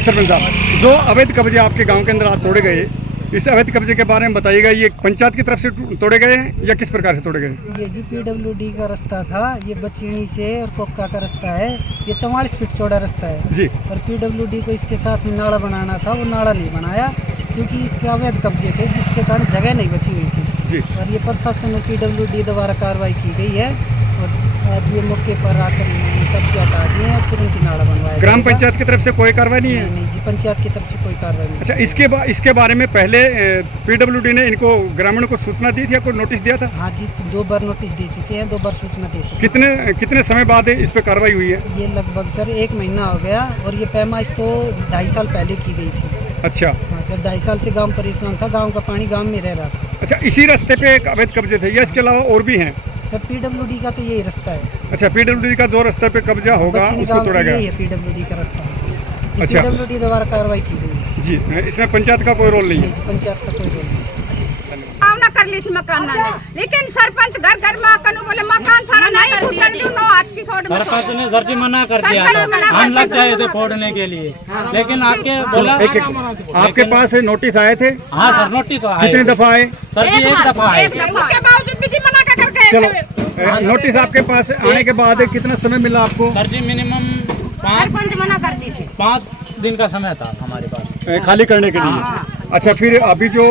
जी सरपंच साहब, जो अवैध कब्जे आपके गांव के अंदर आज तोड़े गए, इस अवैध कब्जे के बारे में बताइएगा। ये पंचायत की तरफ से तोड़े गए हैं या किस प्रकार से तोड़े गए? ये जी PWD का रास्ता था, ये बचीनी से और कोक्का का रास्ता है। ये 44 फीट चौड़ा रास्ता है जी। और PWD को इसके साथ में नाला बनाना था, वो नाला नहीं बनाया क्योंकि इस पे अवैध कब्जे थे, जिसके कारण जगह नहीं बची हुई थी जी। और ये प्रशासन और PWD द्वारा कार्रवाई की गई है और आज ये मौके पर आकर कब्जे हटा दिए हैं, तुरंत ही नाला बनवाया। ग्राम पंचायत की तरफ से कोई कार्रवाई नहीं है? नहीं जी, पंचायत की तरफ से कोई कार्रवाई नहीं। अच्छा, इसके बारे में पहले PWD ने इनको ग्रामीणों को सूचना दी थी या कोई नोटिस दिया था? हाँ जी, 2 बार नोटिस दे चुके हैं, 2 बार सूचना दे चुके हैं। कितने समय बाद इस पे कार्रवाई हुई है? ये लगभग सर 1 महीना हो गया और ये पैमाइश तो 2.5 साल पहले की गई थी। अच्छा। हाँ सर, 2.5 साल से गांव परेशान था, गांव का पानी गांव में रह रहा था। अच्छा, इसी रास्ते पे एक अवैध कब्जे थे या इसके अलावा और भी हैं? सर PWD का तो यही रास्ता है। अच्छा, PWD का जो रास्ते पे कब्जा होगा उसको तोड़ा गया? यही है PWD का रास्ता। अच्छा। PWD द्वारा कार्रवाई की गई जी, इसमें पंचायत का कोई रोल नहीं है? पंचायत का कोई रोल नहीं। भावना कर ली थी मकान ने, लेकिन सरपंच घर घर में आकर बोले मकान थारा नहीं फूटने दूं, नो हाथ की छोड़। सरपंच ने सर जी मना कर दिया था, हम लग गए थे फोड़ने के लिए, लेकिन आके बोला। आपके पास नोटिस आए थे? हाँ सर, नोटिस आए। कितने दफा आए? सर जी 1 दफा आए। उसके बावजूद भी जी मना कर गए। चलो, नोटिस आपके पास आने के बाद कितना समय मिला आपको? सर जी मिनिमम सरपंच मना कर दी थी। 5 दिन का समय था हमारे पास खाली करने के लिए। अच्छा, फिर अभी जो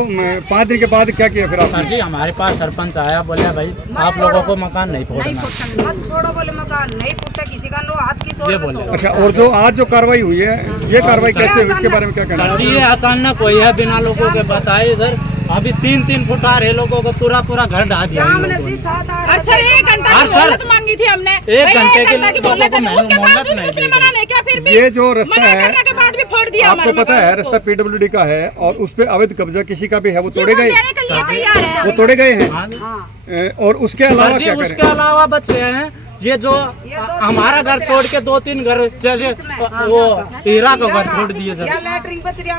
5 दिन के बाद क्या किया फिर सर आपने? जी हमारे पास सरपंच आया, बोला भाई आप लोगों को मकान नहीं फोड़ना। मत छोड़ो, बोले मकान नहीं फूटता किसी का, नो हाथ की छोड़। ये बोले। अच्छा, और जो आज जो कार्रवाई हुई है, ये कार्रवाई कैसे हुई, इसके बारे में क्या कहना सर है? जी ये अचानक हुई है, बिना लोगों के बताए। सर अभी 3-3 फुट आ रहे लोगों को पूरा घर ढा दिया। अच्छा, 1 घंटा की मोहलत मांगी थी हमने, 1 घंटे के लिए लोगों को उसके बावजूद उसने मना नहीं किया, फिर भी ये जो रास्ता मना है, करने के बाद भी फोड़ दिया। आपको पता है रास्ता PWD का है और उस पे अवैध कब्जा किसी का भी है, वो तोड़े गए? वो तोड़े गए हैं। और उसके अलावा क्या करें? उसके अलावा बच गए हैं ये जो हमारा घर छोड़ के 2-3 घर, जैसे वो हीरा का घर छोड़ दिए सर।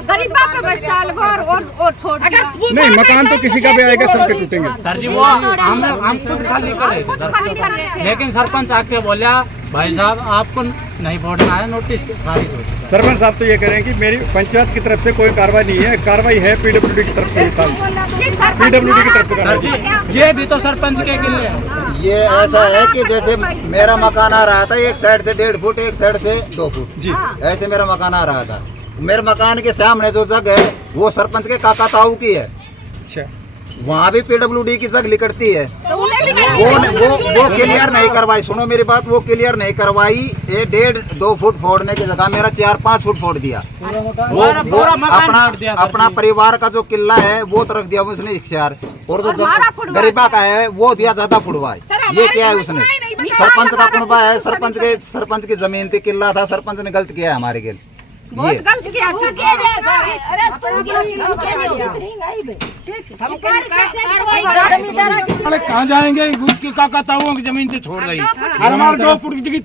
गरीबा पे बस साल भर और छोड़ दिया। नहीं, मकान तो किसी का भी आएगा, सबके टूटेंगे। सर जी वो हम खुद खाली कर रहे थे सर, लेकिन सरपंच आके बोला भाई साहब आपको नहीं फोड़ना है, नोटिस खारिज हो। सरपंच साहब तो ये कह रहे हैं कि मेरी पंचायत की तरफ से कोई कार्रवाई नहीं है, कार्रवाई है PWD की तरफ से। PWD की तरफ से सर जी ये भी तो सरपंच के गिले है। ये ऐसा है कि जैसे मेरा मकान आ रहा था, एक साइड से 1.5 फुट, एक साइड से 2 फुट जी, ऐसे मेरा मकान आ रहा था। मेरे मकान के सामने जो जगह है वो सरपंच के काका ताऊ की है। अच्छा, वहाँ भी PWD की जगह निकलती है, वो क्लियर नहीं करवाई। सुनो मेरी बात, वो क्लियर नहीं करवाई। ये 1.5-2 फुट फोड़ने की जगह मेरा 4-5 फुट फोड़ दिया। वो अपना परिवार का जो किला है वो तो रख दिया उसने इख्तियार, और जो गरीबा का है वो दिया ज्यादा फुटवाई। ये क्या है उसने? सरपंच का कुनबा है, सरपंच की जमीन थी, किला था, सरपंच ने गलत किया है हमारे गिल। बहुत गलत किया। कहाँ जाएंगे? उसकी काका ताऊओं की जमीन से छोड़ रही और हमारे 2 फुट की जगह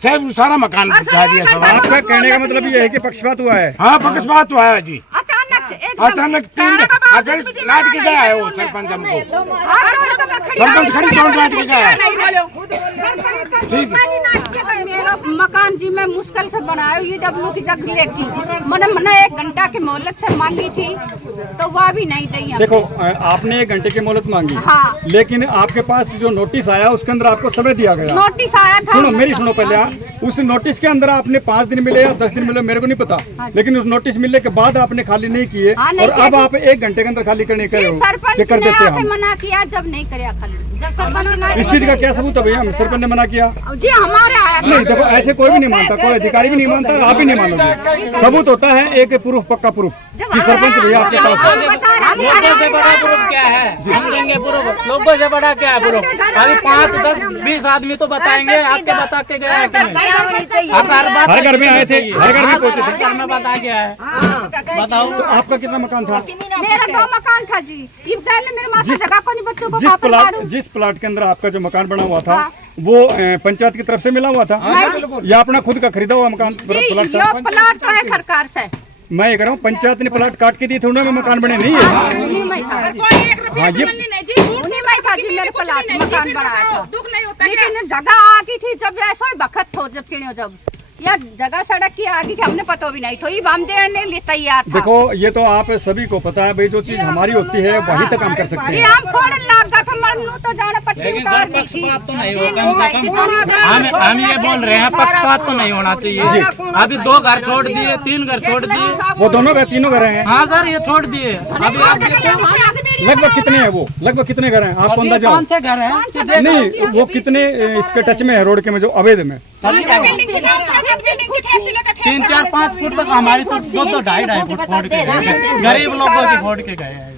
3 सारा मकान ढा दिया सब। आपका कहने का मतलब ये है कि पक्षपात हुआ है? हाँ, पक्षपात हुआ है जी। अचानक 3 लाट के गया है वो सरपंच हमको। सरपंच खड़ी चौंट लाट के गया है। मेरा मकान जी मैं मुश्किल से बनाया, ये डब्लू की जगह लेकी मैंने 1 घंटा की मोहलत से मांगी थी तो वह भी नहीं दी। देखो, आपने 1 घंटे की मोहलत मांगी। हाँ। लेकिन आपके पास जो नोटिस आया उसके अंदर आपको समय दिया गया। नोटिस आया था। सुनो पहले आप, उस नोटिस के अंदर आपने 5 दिन मिले या 10 दिन मिले मेरे को नहीं पता, लेकिन उस नोटिस मिलने के बाद आपने खाली नहीं किए और अब आप 1 घंटे के अंदर खाली करने के सरपंच कर देते हम। मना किया, जब नहीं कराया खाली, जब सरपंच इस चीज का क्या सबूत है भैया? सरपंच ने मना किया जी, हमारे आया था। नहीं, देखो ऐसे कोई भी नहीं मानता, कोई अधिकारी भी नहीं मानता, आप भी नहीं मानोगे। सबूत होता है एक प्रूफ, पक्का प्रूफ कि सरपंच भैया आपके पास है। लोगों से बड़ा प्रूफ क्या है? हम देंगे प्रूफ। लोगों से बड़ा क्या है प्रूफ? अभी 5, 10, 20 आदमी तो बताएंगे आपके बता के गए हैं कि नहीं? हर घर में आए थे, हर घर में पहुंचे थे। घर में बता के आए। बताओ तो आपका कितना मकान था? मेरा 2 मकान था जी। मेरे माँ से जगह को नहीं, बच्चों को जिस प्लाट के अंदर आपका जो मकान बना हुआ था वो पंचायत की तरफ से मिला हुआ था या अपना खुद का खरीदा हुआ मकान? प्लाट तो है सरकार से। मैं ये कह रहा हूँ, पंचायत ने प्लाट काट के दिए थे, उन्होंने मकान बने नहीं है। हाँ, ये मेरे प्लाट मकान बनाया था, लेकिन जगह आ गई थी जब ऐसा ही बखत हो, जब या जगह सड़क की आगे की हमने पता भी नहीं, तो ये हम देने लिए तैयार था। देखो ये तो आप सभी को पता है भाई, जो चीज हमारी होती है वही तक हम कर सकते ये हैं। हम फोड़न लाग गया था, मरनू तो जाना पट्टी लेकिन उतार सर दी थी। पक्षपात तो नहीं हो, कम से कम हम ये बोल रहे हैं पक्षपात तो नहीं होना चाहिए। अभी 2 घर छोड़ दिए, 3 घर छोड़ दिए। वो दोनों घर, तीनों घर हैं। हाँ सर, ये छोड़ दिए। अभी आप लगभग कितने हैं वो, लगभग कितने घर हैं आपको अंदाजा? 5-6 घर हैं। नहीं, वो कितने इसके टच में है रोड के में, जो अवैध में? 3, 4, 5 फुट तक हमारी तो 2, 2, 2.5 फुट फोड़ के गए, गरीब लोगों की फोड़ के गए हैं।